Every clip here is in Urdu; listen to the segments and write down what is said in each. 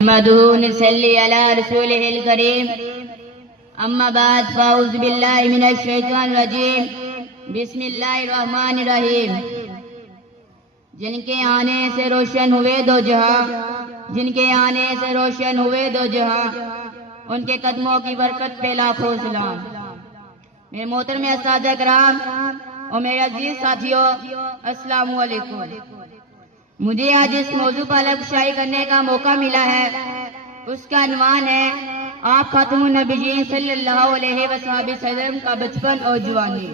محمد نصلي على رسوله الكريم اما بعد فاعوذ بالله من الشیطان الرجیم بسم اللہ الرحمن الرحیم جن کے آنے سے روشن ہوئے دو جہاں جن کے آنے سے روشن ہوئے دو جہاں ان کے قدموں کی برکت پہ لاکھوں سلام۔ میرے محترم اساتذہ کرام اور میرے عزیز ساتھیوں، السلام علیکم۔ مجھے آج اس موضوع پر علم کرنے کا موقع ملا ہے، اس کا عنوان ہے آپ خاتم النبیین صلی اللہ علیہ وسلم کا بچپن اور جوانی۔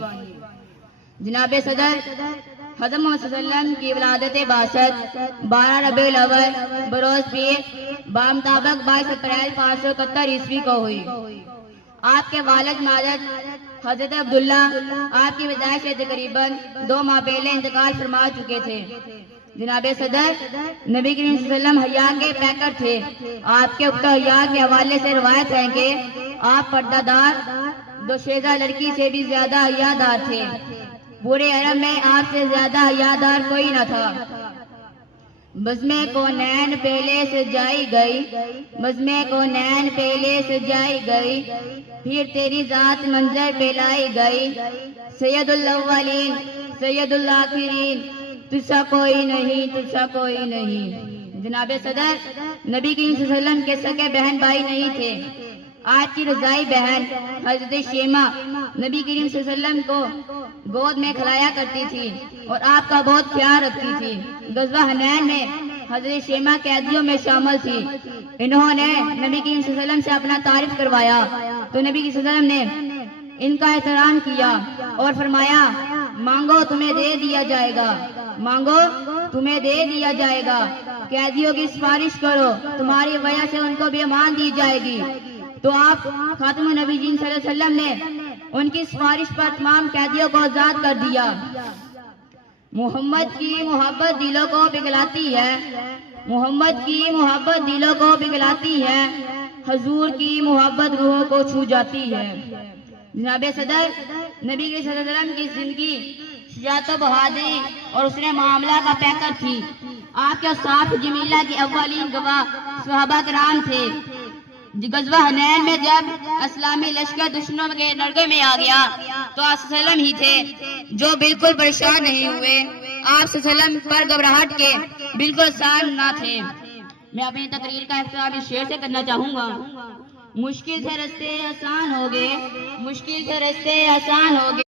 جناب صدر حضرت محمد صلی اللہ علیہ وسلم کی ولادت باسط 12 ربیع الاول بروز پیر بامطابق 22 اپریل 571 عیسوی کو ہوئی۔ آپ کے والد ماجد حضرت عبداللہ آپ کی پیدائش سے تقریباً 2 ماہ پہلے انتقال فرما چکے تھے۔ جناب صدر نبی کریم صلی اللہ علیہ وسلم حیا کے پیکر تھے۔ آپ کے اکتا حیا کے حوالے سے روایت ہے کہ آپ پردہ دار دوشیزہ لڑکی سے بھی زیادہ حیا دار تھے۔ پورے عرب میں آپ سے زیادہ حیا دار کوئی نہ تھا۔ بزم کونین پہلے سے جائی گئی، بزم کونین پہلے سے جائی گئی، پھر تیری ذات منظر پہ لائی گئی، سید الاولین سید الآخرین، تجھا کوئی نہیں تجھا کوئی نہیں۔ جناب صدر نبی کریم صلی اللہ علیہ وسلم کے سگے بہن بھائی نہیں تھے۔ آپ کی رضائی بہن حضرت شیمہ نبی کریم صلی اللہ علیہ وسلم کو گود میں کھلایا کرتی تھی اور آپ کا بہت خیال رکھتی تھی۔ غزوہ حنین میں حضرت شیمہ قیدیوں میں شامل تھی۔ انہوں نے نبی کریم صلی اللہ علیہ وسلم سے اپنا تعارف کروایا تو نبی کریم صلی اللہ علیہ وسلم نے ان کا احترام کیا اور فرمایا مانگو تمہیں دے دیا جائے گا، مانگو تمہیں دے دیا جائے گا، قیدیوں کی سفارش کرو، تمہاری وجہ سے ان کو بھی امان دی جائے گی۔ تو آپ خاتم النبیین صلی اللہ علیہ وسلم نے ان کی سفارش پر تمام قیدیوں کو آزاد کر دیا۔ محمد کی محبت دلوں کو پگھلاتی ہے، محمد کی محبت دلوں کو پگھلاتی ہے، حضور کی محبت روحوں کو چھو جاتی ہے۔ جناب صدر نبی صلی اللہ علیہ وسلم کی زندگی شجاعت و بہادری اور اس نے معاملہ کا پیکر تھی۔ آپ کے صاف جمیلہ کے اولین گواہ صحابہ کرام تھے۔ غزوہ حنین میں جب اسلامی لشکر دشمنوں کے نرغے میں آ گیا تو آپ صلی اللہ علیہ وسلم ہی تھے جو بالکل پریشان نہیں ہوئے۔ آپ صلی اللہ علیہ وسلم پر گھبراہٹ کے بالکل آسان نہ تھے۔ میں اپنی تقریر کا اختتام اس شعر سے کرنا چاہوں گا۔ مشکل سے رستے آسان ہو گئے، مشکل سے رستے آسان ہو گئے۔